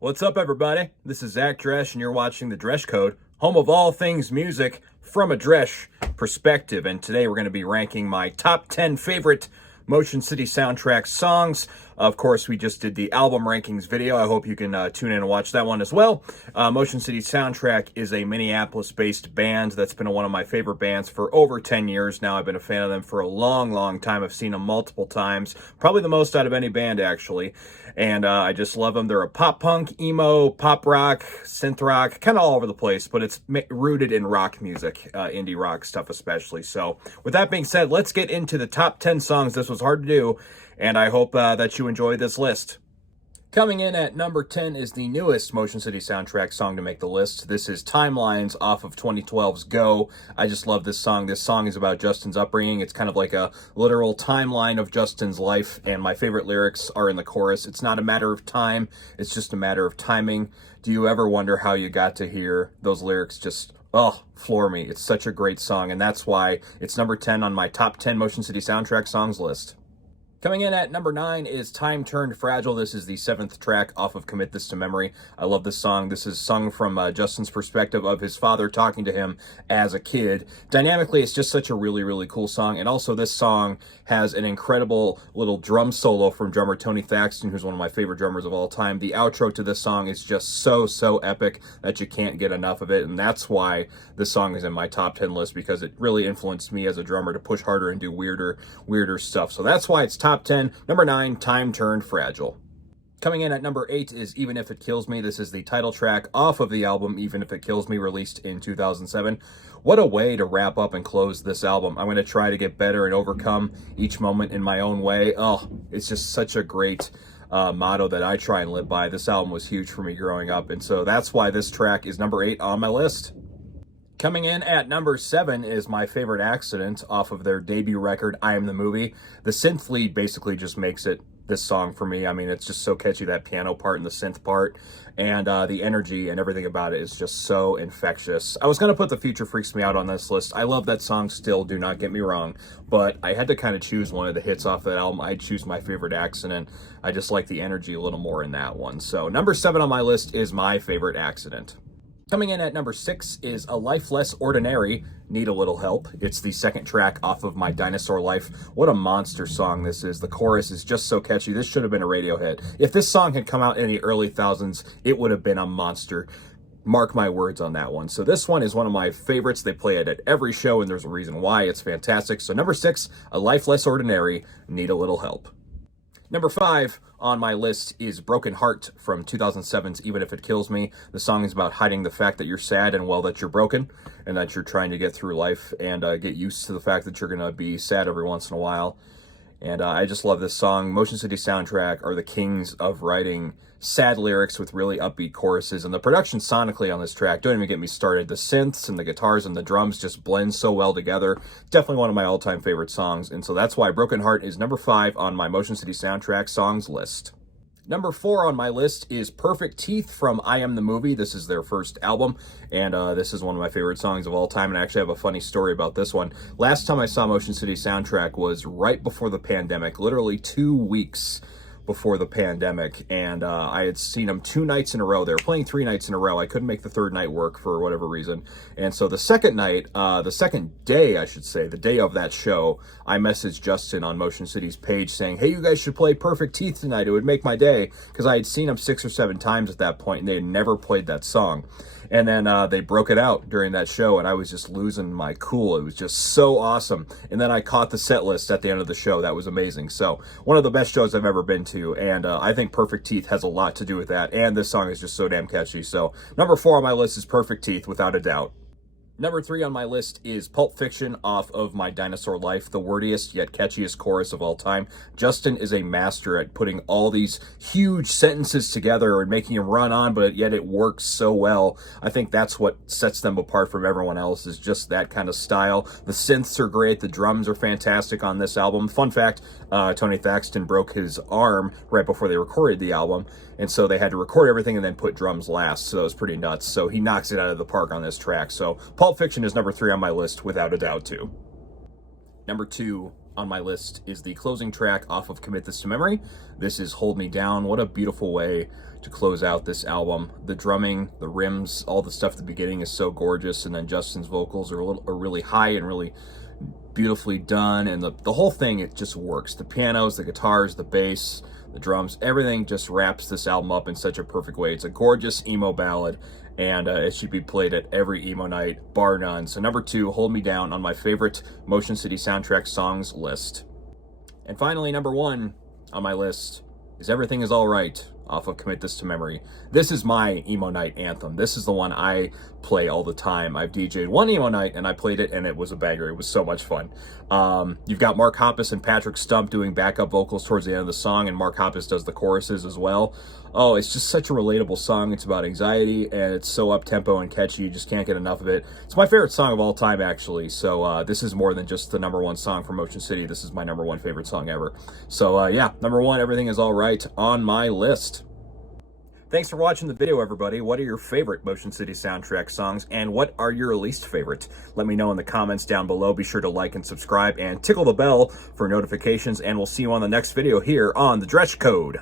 What's up, everybody? This is Zach Dresch, and you're watching The Dresch Code, home of all things music from a Dresch perspective. And today we're going to be ranking my top 10 favorite Motion City soundtrack songs. Of course, we just did the album rankings video. I hope you can tune in and watch that one as well. Motion City Soundtrack is a Minneapolis-based band that's been one of my favorite bands for over 10 years now. I've been a fan of them for a long, long time. I've seen them multiple times, probably the most out of any band, actually. And I just love them. They're a pop punk, emo, pop rock, synth rock, kind of all over the place, but it's rooted in rock music, indie rock stuff especially. So with that being said, let's get into the top 10 songs. This was hard to do, and I hope that you enjoy this list. Coming in at number 10 is the newest Motion City soundtrack song to make the list. This is Timelines off of 2012's Go. I just love this song. This song is about Justin's upbringing. It's kind of like a literal timeline of Justin's life, and my favorite lyrics are in the chorus. It's not a matter of time, it's just a matter of timing. Do you ever wonder how you got to hear those lyrics just floor me? It's such a great song, and that's why it's number 10 on my top 10 Motion City soundtrack songs list. Coming in at number 9 is Time Turned Fragile. This is the 7th track off of Commit This to Memory. I love this song. This is sung from Justin's perspective of his father talking to him as a kid. Dynamically, it's just such a really, really cool song. And also, this song has an incredible little drum solo from drummer Tony Thaxton, who's one of my favorite drummers of all time. The outro to this song is just so epic that you can't get enough of it. And that's why this song is in my top 10 list, because it really influenced me as a drummer to push harder and do weirder stuff. So that's why it's top 10. Number 9, Time Turned Fragile. Coming in at number 8 is Even If It Kills Me. This is the title track off of the album Even If It Kills Me, released in 2007. What a way to wrap up and close this album. I'm going to try to get better and overcome each moment in my own way. It's just such a great motto that I try and live by. This album was huge for me growing up, and so that's why this track is number 8 on my list. Coming in at number 7 is My Favorite Accident off of their debut record, I Am the Movie. The synth lead basically just makes it this song for me. I mean, it's just so catchy, that piano part and the synth part, and the energy and everything about it is just so infectious. I was going to put The Future Freaks Me Out on this list. I love that song still, do not get me wrong, but I had to kind of choose one of the hits off that album. I'd choose My Favorite Accident. I just like the energy a little more in that one. So number 7 on my list is My Favorite Accident. Coming in at number 6 is A Life Less Ordinary, Need a Little Help. It's the 2nd track off of My Dinosaur Life. What a monster song this is. The chorus is just so catchy. This should have been a radio hit. If this song had come out in the early thousands, it would have been a monster. Mark my words on that one. So this one is one of my favorites. They play it at every show, and there's a reason why. It's fantastic. So number 6, A Life Less Ordinary, Need a Little Help. Number 5 on my list is Broken Heart from 2007's Even If It Kills Me. The song is about hiding the fact that you're sad and, well, that you're broken and that you're trying to get through life and get used to the fact that you're going to be sad every once in a while. And I just love this song. Motion City Soundtrack are the kings of writing sad lyrics with really upbeat choruses. And the production sonically on this track, don't even get me started. The synths and the guitars and the drums just blend so well together. Definitely one of my all-time favorite songs. And so that's why Broken Heart is number 5 on my Motion City Soundtrack songs list. Number 4 on my list is Perfect Teeth from I Am the Movie. This is their first album, and this is one of my favorite songs of all time, and I actually have a funny story about this one. Last time I saw Motion City Soundtrack was right before the pandemic, literally 2 weeks before the pandemic, and I had seen them 2 nights in a row. They were playing 3 nights in a row. I couldn't make the 3rd night work for whatever reason, and so the second night, the second day, I should say, the day of that show, I messaged Justin on Motion City's page saying, hey, you guys should play Perfect Teeth tonight. It would make my day, because I had seen them 6 or 7 times at that point, and they had never played that song. And then they broke it out during that show, and I was just losing my cool. It was just so awesome. And then I caught the set list at the end of the show. That was amazing. So one of the best shows I've ever been to, and I think Perfect Teeth has a lot to do with that. And this song is just so damn catchy. So number 4 on my list is Perfect Teeth, without a doubt. Number 3 on my list is Pulp Fiction off of My Dinosaur Life, the wordiest yet catchiest chorus of all time. Justin is a master at putting all these huge sentences together and making them run on, but yet it works so well. I think that's what sets them apart from everyone else, is just that kind of style. The synths are great. The drums are fantastic on this album. Fun fact, Tony Thaxton broke his arm right before they recorded the album, and so they had to record everything and then put drums last, so that was pretty nuts. So he knocks it out of the park on this track. So Pulp Fiction is number 3 on my list, without a doubt, too. Number 2 on my list is the closing track off of Commit This to Memory. This is Hold Me Down. What a beautiful way to close out this album. The drumming, the rims, all the stuff at the beginning is so gorgeous, and then Justin's vocals are really high and really beautifully done, and the whole thing, it just works. The pianos, the guitars, the bass, the drums, everything just wraps this album up in such a perfect way. It's a gorgeous emo ballad, and it should be played at every emo night, bar none. So number 2, Hold Me Down on my favorite Motion City soundtrack songs list. And finally, number 1 on my list is Everything Is Alright off of Commit This to Memory. This is my emo night anthem. This is the one I play all the time. I've DJ'd one emo night and I played it, and it was a banger. It was so much fun. You've got Mark Hoppus and Patrick Stump doing backup vocals towards the end of the song, and Mark Hoppus does the choruses as well. Oh, it's just such a relatable song. It's about anxiety, and it's so up-tempo and catchy. You just can't get enough of it. It's my favorite song of all time, actually. So this is more than just the number 1 song from Motion City. This is my number 1 favorite song ever. So yeah, number 1, Everything Is Alright on my list. Thanks for watching the video, everybody. What are your favorite Motion City soundtrack songs, and what are your least favorite? Let me know in the comments down below. Be sure to like and subscribe and tickle the bell for notifications, and we'll see you on the next video here on The Dresh Code.